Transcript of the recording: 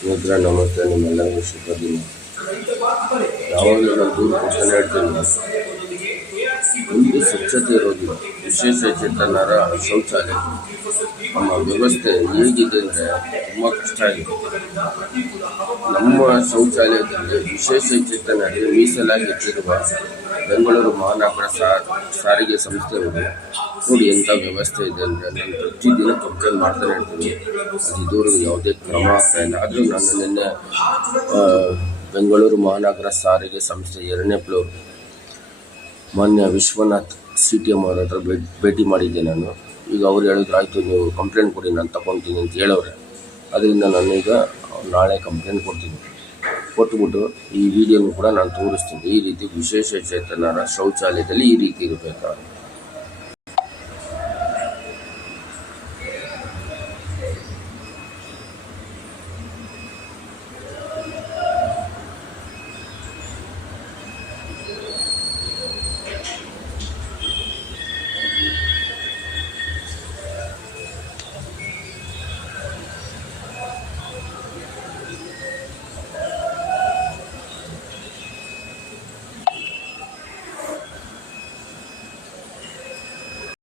ಸ್ನೇಹಿತರೆ ನಮಸ್ತೆ ನಿಮ್ಮೆಲ್ಲರಿಗೂ ಶುಭ ದಿನ ಯಾವಾಗಲೂ ನಾನು ದೂರ ಕೊಡ್ತಾನೆ ಇರ್ತೀನಿ ಒಂದು ಸ್ವಚ್ಛತೆ ಇರೋದಿಲ್ಲ ವಿಶೇಷ ಚೇತನರ ಶೌಚಾಲಯ. ನಮ್ಮ ವ್ಯವಸ್ಥೆ ಹೇಗಿದೆ ಅಂದರೆ ತುಂಬ ಕಷ್ಟ ಆಗಿದೆ. ನಮ್ಮ ಶೌಚಾಲಯದಲ್ಲಿ ವಿಶೇಷ ಚೇತನರಿಗೆ ಮೀಸಲಾಗಿ ಇಟ್ಟಿರುವ ಬೆಂಗಳೂರು ಮಹಾನಗರ ಸಾರಿಗೆ ಸಂಸ್ಥೆಗಳು ನೋಡಿ ಎಂಥ ವ್ಯವಸ್ಥೆ ಇದೆ ಅಂದರೆ ನಾನು ಪ್ರತಿದಿನ ಕಂಪ್ಲೇಂಟ್ ಮಾಡ್ತಾನೆ ಇರ್ತೀನಿ. ಅದು ಇದುವರೆಗೂ ಯಾವುದೇ ಕ್ರಮ ಆಗ್ತಾ ಇಲ್ಲ. ಆದರೂ ನಾನು ನಿನ್ನೆ ಬೆಂಗಳೂರು ಮಹಾನಗರ ಸಾರಿಗೆ ಸಂಸ್ಥೆ ಎರಡನೇ ಫ್ಲೋರ್ ಮಾನ್ಯ ವಿಶ್ವನಾಥ್ ಸಿ ಟಿ ಎಂ ಅವ್ರ ಹತ್ರ ಭೇಟಿ ಮಾಡಿದ್ದೆ ನಾನು. ಈಗ ಅವ್ರು ಹೇಳಿದ್ರು, ಆಯಿತು, ನೀವು ಕಂಪ್ಲೇಂಟ್ ಕೊಡಿ, ನಾನು ತಗೊತೀನಿ ಅಂತ ಹೇಳವ್ರೆ. ಅದರಿಂದ ನಾನೀಗ ನಾಳೆ ಕಂಪ್ಲೇಂಟ್ ಕೊಡ್ತೀನಿ. ಕೊಟ್ಬಿಟ್ಟು ಈ ವಿಡಿಯೋನು ಕೂಡ ನಾನು ತೋರಿಸ್ತೀನಿ. ಈ ರೀತಿ ವಿಶೇಷ ಚೇತನರ ಶೌಚಾಲಯದಲ್ಲಿ ಈ ರೀತಿ ಇರಬೇಕಾದ್ರೆ